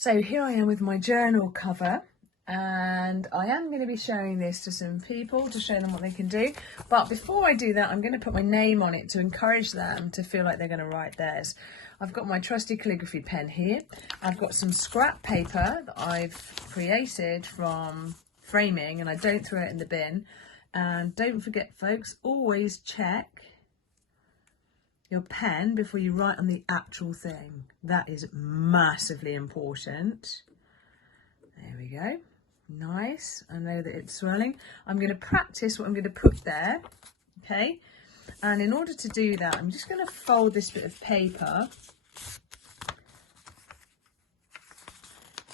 So here I am with my journal cover, and I am going to be showing this to some people to show them what they can do. But before I do that, I'm going to put my name on it to encourage them to feel like they're going to write theirs. I've got my trusty calligraphy pen here. I've got some scrap paper that I've created from framing, and I don't throw it in the bin. And don't forget, folks, always check your pen before you write on the actual thing. That is massively important. There we go. Nice. I know that it's swirling. I'm going to practice what I'm going to put there. Okay. And in order to do that, I'm just going to fold this bit of paper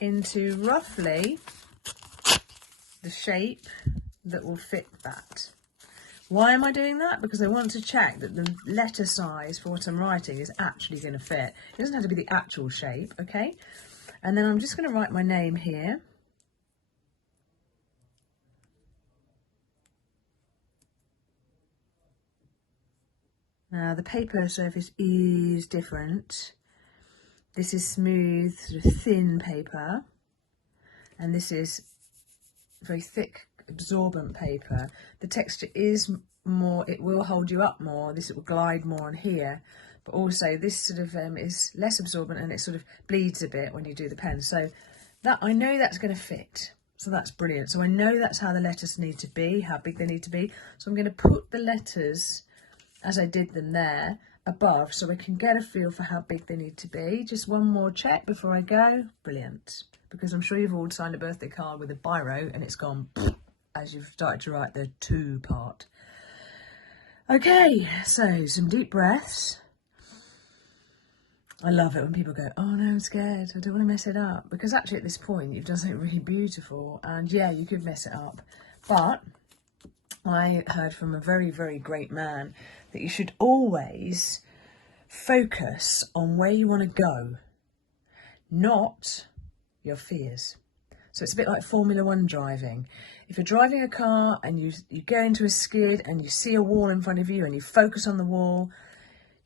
into roughly the shape that will fit that. Why am I doing that? Because I want to check that the letter size for what I'm writing is actually going to fit. It doesn't have to be the actual shape, okay? And then I'm just going to write my name here. Now the paper surface is different. This is smooth, sort of thin paper, and this is very thick, absorbent paper. The texture is more, it will hold you up more, this will glide more on here, but also this sort of is less absorbent, and it sort of bleeds a bit when you do the pen. So that, I know that's going to fit, so that's brilliant. So I know that's how the letters need to be, how big they need to be. So I'm going to put the letters as I did them there above, so I can get a feel for how big they need to be. Just one more check before I go. Brilliant. Because I'm sure you've all signed a birthday card with a biro and it's gone as you've started to write the to part. Okay, so some deep breaths. I love it when people go, oh no, I'm scared, I don't want to mess it up. Because actually at this point you've done something really beautiful, and yeah, you could mess it up. But I heard from a very, very great man that you should always focus on where you want to go, not your fears. So it's a bit like Formula One driving. If you're driving a car and you go into a skid and you see a wall in front of you and you focus on the wall,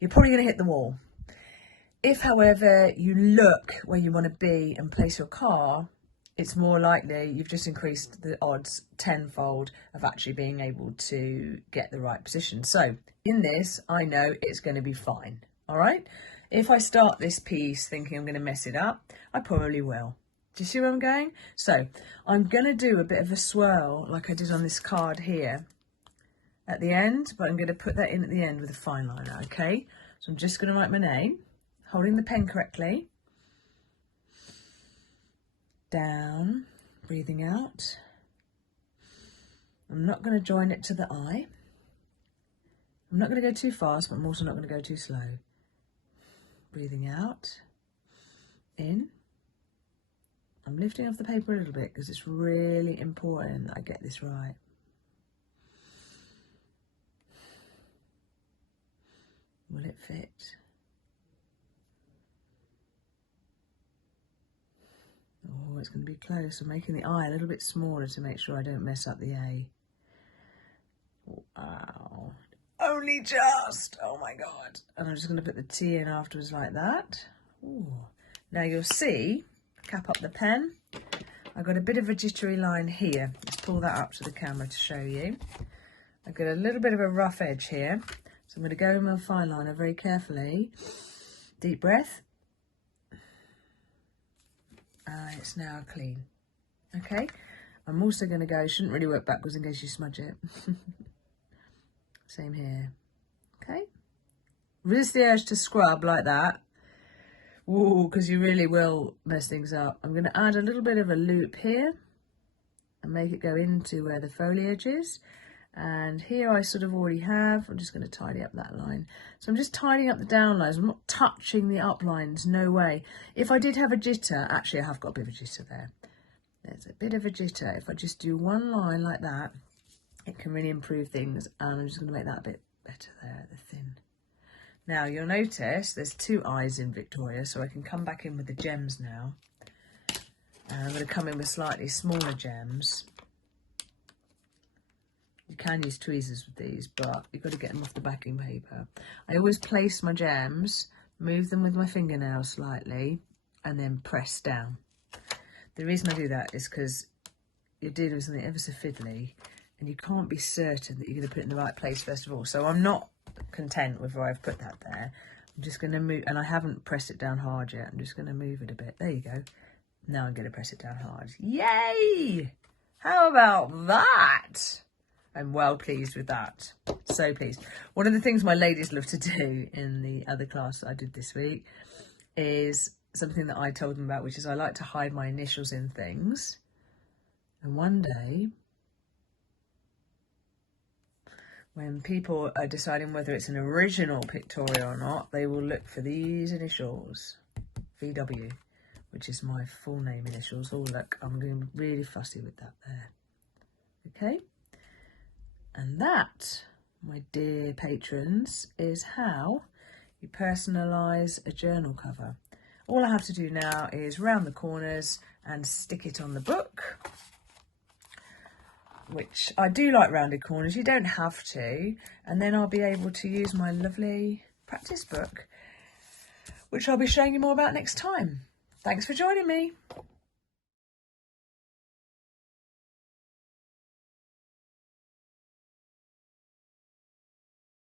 you're probably going to hit the wall. If, however, you look where you want to be and place your car, it's more likely you've just increased the odds tenfold of actually being able to get the right position. So in this, I know it's going to be fine. All right. If I start this piece thinking I'm going to mess it up, I probably will. Do you see where I'm going? So I'm going to do a bit of a swirl like I did on this card here at the end, but I'm going to put that in at the end with a fine liner. Okay. So I'm just going to write my name, holding the pen correctly. Down, breathing out. I'm not going to join it to the eye. I'm not going to go too fast, but I'm also not going to go too slow. Breathing out, in. I'm lifting off the paper a little bit because it's really important that I get this right. Will it fit? Oh, it's going to be close. I'm making the eye a little bit smaller to make sure I don't mess up the A. Wow. Only just. Oh my God. And I'm just going to put the T in afterwards like that. Ooh. Now you'll see, cap up the pen. I've got a bit of a jittery line here. Let's pull that up to the camera to show you. I've got a little bit of a rough edge here. So I'm going to go in my fine liner very carefully. Deep breath. It's now clean. Okay, I'm also going to go, shouldn't really work backwards in case you smudge it. Same here. Okay, resist the urge to scrub like that. Ooh, because you really will mess things up. I'm going to add a little bit of a loop here and make it go into where the foliage is. And here I sort of already have, I'm just going to tidy up that line. So I'm just tidying up the down lines. I'm not touching the up lines, no way. If I did have a jitter, actually I have got a bit of a jitter there. There's a bit of a jitter. If I just do one line like that, it can really improve things. And I'm just going to make that a bit better there at the thin. Now you'll notice there's two eyes in Victoria, so I can come back in with the gems now. And I'm going to come in with slightly smaller gems. You can use tweezers with these, but you've got to get them off the backing paper. I always place my gems, move them with my fingernail slightly, and then press down. The reason I do that is because you're dealing with something ever so fiddly and you can't be certain that you're going to put it in the right place first of all. So I'm not content with where I've put that there. I'm just going to move, and I haven't pressed it down hard yet. I'm just going to move it a bit. There you go. Now I'm going to press it down hard. Yay! How about that? I'm well pleased with that. So pleased. One of the things my ladies love to do in the other class that I did this week is something that I told them about, which is I like to hide my initials in things. And one day, when people are deciding whether it's an original pictorial or not, they will look for these initials, VW, which is my full name initials. Oh, look, I'm being really fussy with that there. Okay? And that, my dear patrons, is how you personalise a journal cover. All I have to do now is round the corners and stick it on the book, which I do like rounded corners. You don't have to. And then I'll be able to use my lovely practice book, which I'll be showing you more about next time. Thanks for joining me.